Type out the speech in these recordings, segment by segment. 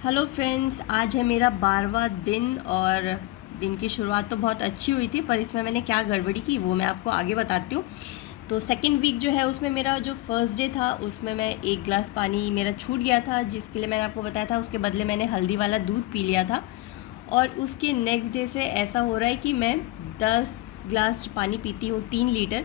Hello friends, आज है मेरा 12वां दिन और दिन की शुरुआत तो बहुत अच्छी हुई थी, पर इसमें मैंने क्या गड़बड़ी की वो मैं आपको आगे बताती हूँ। तो सेकंड वीक जो है उसमें मेरा जो फर्स्ट डे था उसमें मैं 1 गिलास पानी मेरा छूट गया था, जिसके लिए मैंने आपको बताया था। उसके बदले मैंने हल्दी वाला दूध पी लिया था और उसके नेक्स्ट डे से ऐसा हो रहा है कि मैं 10 गिलास पानी पीती हूँ, 3 लीटर।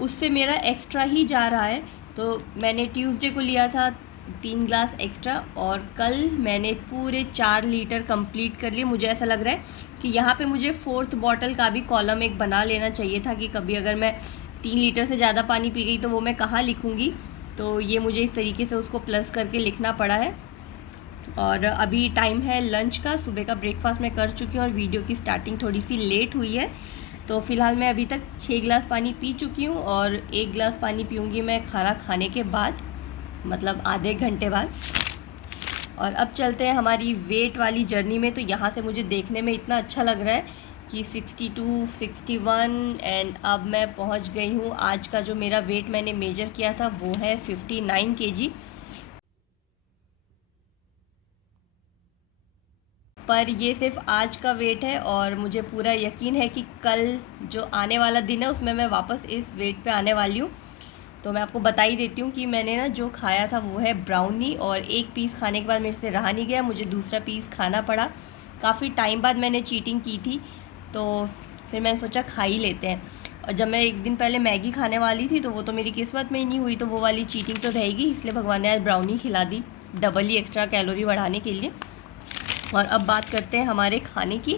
उससे मेरा एक्स्ट्रा ही जा रहा है। तो मैंने ट्यूसडे को लिया था 3 गिलास एक्स्ट्रा और कल मैंने पूरे 4 लीटर कंप्लीट कर लिए। मुझे ऐसा लग रहा है कि यहाँ पे मुझे फोर्थ बॉटल का भी कॉलम एक बना लेना चाहिए था कि कभी अगर मैं 3 लीटर से ज़्यादा पानी पी गई तो वो मैं कहाँ लिखूँगी। तो ये मुझे इस तरीके से उसको प्लस करके लिखना पड़ा है। और अभी टाइम है लंच का। सुबह का ब्रेकफास्ट मैं कर चुकी हूँ और वीडियो की स्टार्टिंग थोड़ी सी लेट हुई है। तो फ़िलहाल मैं अभी तक 6 गिलास पानी पी चुकी हूँ और 1 गिलास पानी पीऊँगी मैं खाना खाने के बाद, मतलब आधे घंटे बाद। और अब चलते हैं हमारी वेट वाली जर्नी में। तो यहाँ से मुझे देखने में इतना अच्छा लग रहा है कि 62, 61 एंड अब मैं पहुँच गई हूँ। आज का जो मेरा वेट मैंने मेजर किया था वो है 59 kg। पर ये सिर्फ आज का वेट है और मुझे पूरा यकीन है कि कल जो आने वाला दिन है उसमें मैं वापस इस वेट पे आने वाली हूँ। तो मैं आपको बता ही देती हूँ कि मैंने ना जो खाया था वो है ब्राउनी, और एक पीस खाने के बाद मेरे से रहा नहीं गया, मुझे दूसरा पीस खाना पड़ा। काफ़ी टाइम बाद मैंने चीटिंग की थी तो फिर मैंने सोचा खा ही लेते हैं। और जब मैं एक दिन पहले मैगी खाने वाली थी तो वो तो मेरी किस्मत में ही नहीं हुई, तो वो वाली चीटिंग तो रहेगी, इसलिए भगवान ने आज ब्राउनी खिला दी डबल ही एक्स्ट्रा कैलोरी बढ़ाने के लिए। और अब बात करते हैं हमारे खाने की।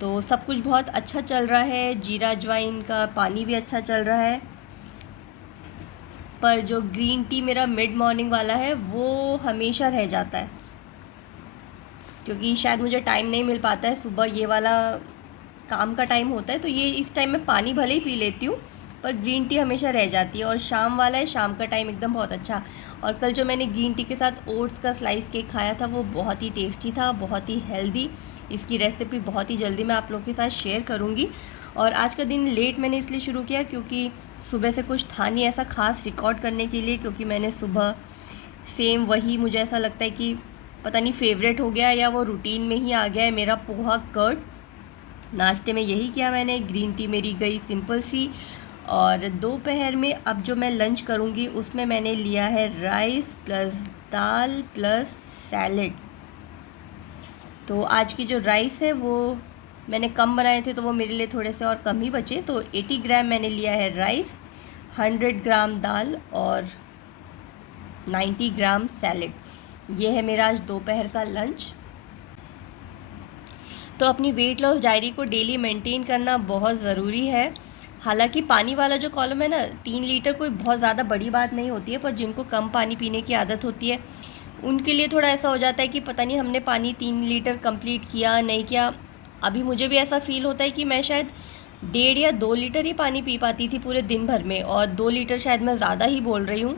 तो सब कुछ बहुत अच्छा चल रहा है, जीरा अजवाइन का पानी भी अच्छा चल रहा है। पर जो ग्रीन टी मेरा मिड मॉर्निंग वाला है वो हमेशा रह जाता है, क्योंकि शायद मुझे टाइम नहीं मिल पाता है। सुबह ये वाला काम का टाइम होता है तो ये इस टाइम में पानी भले ही पी लेती हूँ, पर ग्रीन टी हमेशा रह जाती है। और शाम वाला है, शाम का टाइम एकदम बहुत अच्छा। और कल जो मैंने ग्रीन टी के साथ ओट्स का स्लाइस केक खाया था वो बहुत ही टेस्टी था, बहुत ही हेल्दी। इसकी रेसिपी बहुत ही जल्दी मैं आप लोगों के साथ शेयर करूँगी। और आज का दिन लेट मैंने इसलिए शुरू किया क्योंकि सुबह से कुछ था नहीं ऐसा खास रिकॉर्ड करने के लिए, क्योंकि मैंने सुबह सेम वही, मुझे ऐसा लगता है कि पता नहीं फेवरेट हो गया या वो रूटीन में ही आ गया है, मेरा पोहा कर्ड। नाश्ते में यही किया मैंने, ग्रीन टी मेरी गई सिंपल सी। और दोपहर में अब जो मैं लंच करूँगी उसमें मैंने लिया है राइस प्लस दाल प्लस सैलेड। तो आज की जो राइस है वो मैंने कम बनाए थे तो वो मेरे लिए थोड़े से और कम ही बचे। तो 80 ग्राम मैंने लिया है राइस, 100 ग्राम दाल और 90 ग्राम सैलेड। ये है मेरा आज दोपहर का लंच। तो अपनी वेट लॉस डायरी को डेली मेंटेन करना बहुत ज़रूरी है। हालांकि पानी वाला जो कॉलम है ना, 3 लीटर कोई बहुत ज़्यादा बड़ी बात नहीं होती है, पर जिनको कम पानी पीने की आदत होती है उनके लिए थोड़ा ऐसा हो जाता है कि पता नहीं हमने पानी 3 लीटर कंप्लीट किया नहीं किया। अभी मुझे भी ऐसा फील होता है कि मैं शायद 1.5 या 2 लीटर ही पानी पी पाती थी पूरे दिन भर में, और 2 लीटर शायद मैं ज़्यादा ही बोल रही हूँ।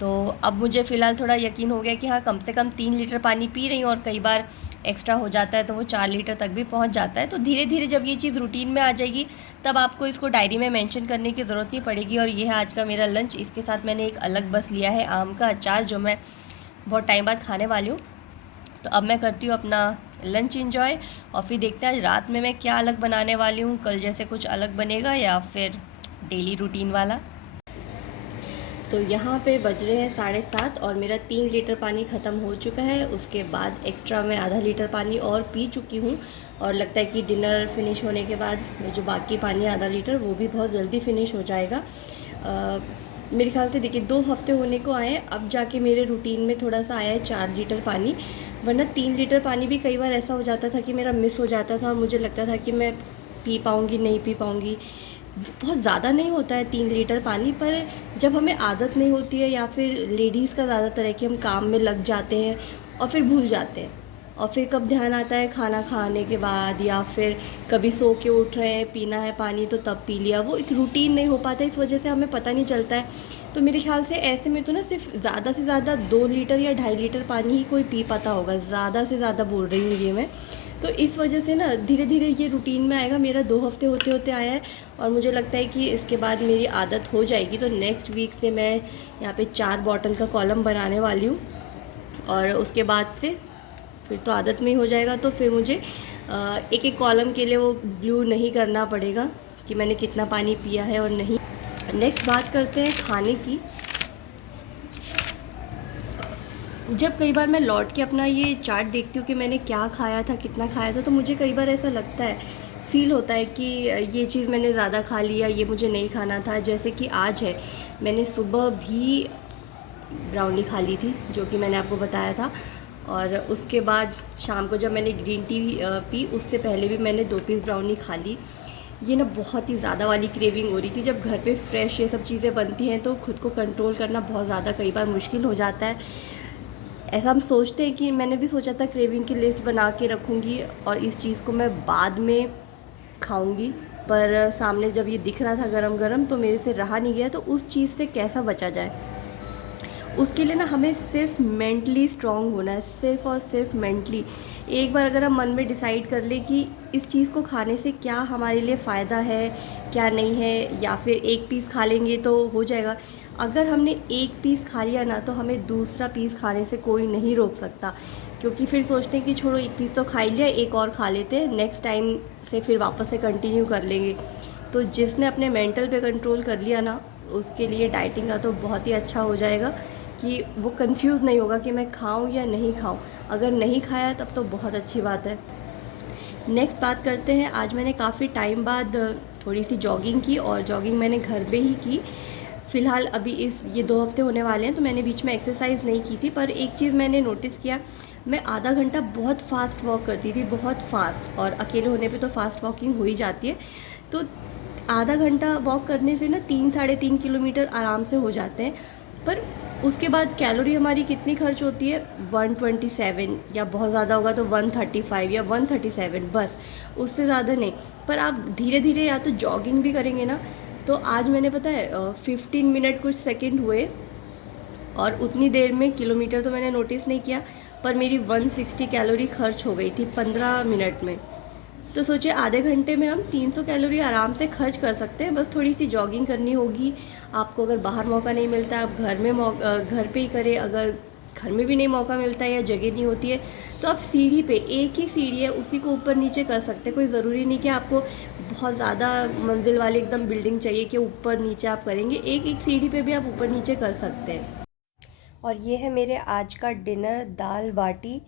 तो अब मुझे फ़िलहाल थोड़ा यकीन हो गया कि हाँ, कम से कम 3 लीटर पानी पी रही हूँ, और कई बार एक्स्ट्रा हो जाता है तो वो 4 लीटर तक भी पहुँच जाता है। तो धीरे धीरे जब ये चीज़ रूटीन में आ जाएगी तब आपको इसको डायरी में मेंशन करने की ज़रूरत नहीं पड़ेगी। और ये है आज का मेरा लंच। इसके साथ मैंने एक अलग बस लिया है आम का अचार, जो मैं बहुत टाइम बाद खाने वाली हूँ। तो अब मैं करती हूँ अपना लंच इंजॉय, और फिर देखते हैं आज रात में मैं क्या अलग बनाने वाली हूँ। कल जैसे कुछ अलग बनेगा या फिर डेली रूटीन वाला। तो यहाँ पे बज रहे हैं 7:30 और मेरा 3 लीटर पानी ख़त्म हो चुका है। उसके बाद एक्स्ट्रा मैं आधा लीटर पानी और पी चुकी हूँ, और लगता है कि डिनर फिनिश होने के बाद जो बाकी पानी है आधा लीटर वो भी बहुत जल्दी फिनिश हो जाएगा। मेरे ख्याल से देखिए 2 हफ्ते होने को आए हैं, अब जाके मेरे रूटीन में थोड़ा सा आया है 4 लीटर पानी। वरना 3 लीटर पानी भी कई बार ऐसा हो जाता था कि मेरा मिस हो जाता था, और मुझे लगता था कि मैं पी पाऊँगी नहीं पी पाऊँगी। बहुत ज़्यादा नहीं होता है 3 लीटर पानी, पर जब हमें आदत नहीं होती है या फिर लेडीज़ का ज़्यादातर है कि हम काम में लग जाते हैं और फिर भूल जाते हैं, और फिर कब ध्यान आता है खाना खाने के बाद, या फिर कभी सो के उठ रहे हैं पीना है पानी तो तब पी लिया। वो एक रूटीन नहीं हो पाता, इस वजह से हमें पता नहीं चलता है। तो मेरे ख्याल से ऐसे में तो ना सिर्फ ज़्यादा से ज़्यादा 2 लीटर या 2.5 लीटर पानी ही कोई पी पाता होगा, ज़्यादा से ज़्यादा बोल रही हूँ ये मैं। तो इस वजह से ना धीरे धीरे ये रूटीन में आएगा। मेरा 2 हफ्ते होते होते आया है, और मुझे लगता है कि इसके बाद मेरी आदत हो जाएगी। तो नेक्स्ट वीक से मैं यहाँ पे 4 बॉटल का कॉलम बनाने वाली हूँ, और उसके बाद से फिर तो आदत में ही हो जाएगा, तो फिर मुझे एक एक कॉलम के लिए वो ब्लू नहीं करना पड़ेगा कि मैंने कितना पानी पिया है और नहीं। नेक्स्ट बात करते हैं खाने की। जब कई बार मैं लौट के अपना ये चार्ट देखती हूँ कि मैंने क्या खाया था, कितना खाया था, तो मुझे कई बार ऐसा लगता है, फ़ील होता है कि ये चीज़ मैंने ज़्यादा खा लिया, ये मुझे नहीं खाना था। जैसे कि आज है, मैंने सुबह भी ब्राउनी खा ली थी, जो कि मैंने आपको बताया था, और उसके बाद शाम को जब मैंने ग्रीन टी पी, उससे पहले भी मैंने 2 पीस ब्राउनी खा ली। ये ना बहुत ही ज़्यादा वाली क्रेविंग हो रही थी। जब घर पे फ्रेश ये सब चीज़ें बनती हैं तो खुद को कंट्रोल करना बहुत ज़्यादा कई बार मुश्किल हो जाता है। ऐसा हम सोचते हैं कि मैंने भी सोचा था क्रेविंग की लिस्ट बना के रखूँगी और इस चीज़ को मैं बाद में खाऊँगी, पर सामने जब ये दिख रहा था गरम-गरम तो मेरे से रहा नहीं गया। तो उस चीज़ से कैसा बचा जाए, उसके लिए ना हमें सिर्फ मेंटली स्ट्रॉन्ग होना है, सिर्फ और सिर्फ मेंटली। एक बार अगर हम मन में डिसाइड कर लें कि इस चीज़ को खाने से क्या हमारे लिए फ़ायदा है, क्या नहीं है, या फिर एक पीस खा लेंगे तो हो जाएगा। अगर हमने एक पीस खा लिया ना, तो हमें दूसरा पीस खाने से कोई नहीं रोक सकता, क्योंकि फिर सोचते हैं कि छोड़ो, एक पीस तो खा ही लिया, एक और खा लेते हैं, नेक्स्ट टाइम से फिर वापस से कंटिन्यू कर लेंगे। तो जिसने अपने मेंटल पे कंट्रोल कर लिया ना, उसके लिए डाइटिंग का तो बहुत ही अच्छा हो जाएगा कि वो कंफ्यूज नहीं होगा कि मैं खाऊं या नहीं खाऊं। अगर नहीं खाया तब तो बहुत अच्छी बात है। नेक्स्ट बात करते हैं, आज मैंने काफ़ी टाइम बाद थोड़ी सी जॉगिंग की, और जॉगिंग मैंने घर पे ही की। फ़िलहाल अभी ये 2 हफ्ते होने वाले हैं, तो मैंने बीच में एक्सरसाइज नहीं की थी, पर एक चीज़ मैंने नोटिस किया, मैं आधा घंटा बहुत फ़ास्ट वॉक करती थी, बहुत फ़ास्ट, और अकेले होने पे तो फ़ास्ट वॉकिंग हो ही जाती है। तो आधा घंटा वॉक करने से ना 3 साढ़े 3 किलोमीटर आराम से हो जाते हैं, पर उसके बाद कैलोरी हमारी कितनी खर्च होती है, 127, या बहुत ज़्यादा होगा तो 135 या 137, बस, उससे ज़्यादा नहीं। पर आप धीरे धीरे या तो जॉगिंग भी करेंगे ना, तो आज मैंने पता है 15 मिनट कुछ सेकंड हुए, और उतनी देर में किलोमीटर तो मैंने नोटिस नहीं किया, पर मेरी 160 कैलोरी खर्च हो गई थी 15 मिनट में। तो सोचिए, आधे घंटे में हम 300 कैलोरी आराम से खर्च कर सकते हैं। बस थोड़ी सी जॉगिंग करनी होगी आपको। अगर बाहर मौका नहीं मिलता है, आप घर पे ही करें। अगर घर में भी नहीं मौका मिलता है या जगह नहीं होती है, तो आप सीढ़ी पे, एक ही सीढ़ी है, उसी को ऊपर नीचे कर सकते हैं। कोई ज़रूरी नहीं कि आपको बहुत ज़्यादा मंजिल वाली एकदम बिल्डिंग चाहिए कि ऊपर नीचे आप करेंगे। एक एक सीढ़ी पे भी आप ऊपर नीचे कर सकते हैं। और ये है मेरे आज का डिनर, दाल बाटी।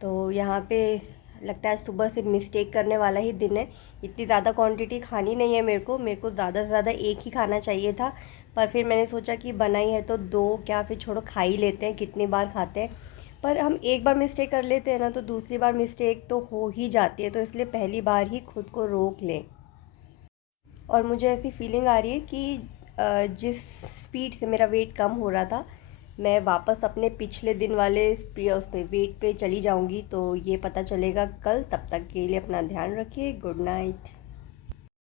तो यहाँ पे लगता है सुबह से मिस्टेक करने वाला ही दिन है। इतनी ज़्यादा क्वांटिटी खानी नहीं है मेरे को ज़्यादा से ज़्यादा एक ही खाना चाहिए था, पर फिर मैंने सोचा कि बनाई है तो 2 क्या, फिर छोड़ो, खा ही लेते हैं, कितनी बार खाते हैं। पर हम एक बार मिस्टेक कर लेते हैं ना, तो दूसरी बार मिस्टेक तो हो ही जाती है, तो इसलिए पहली बार ही खुद को रोक लें। और मुझे ऐसी फीलिंग आ रही है कि जिस स्पीड से मेरा वेट कम हो रहा था, मैं वापस अपने पिछले दिन वाले उस पे वेट पे चली जाऊंगी। तो ये पता चलेगा कल। तब तक के लिए अपना ध्यान रखिए। Good night.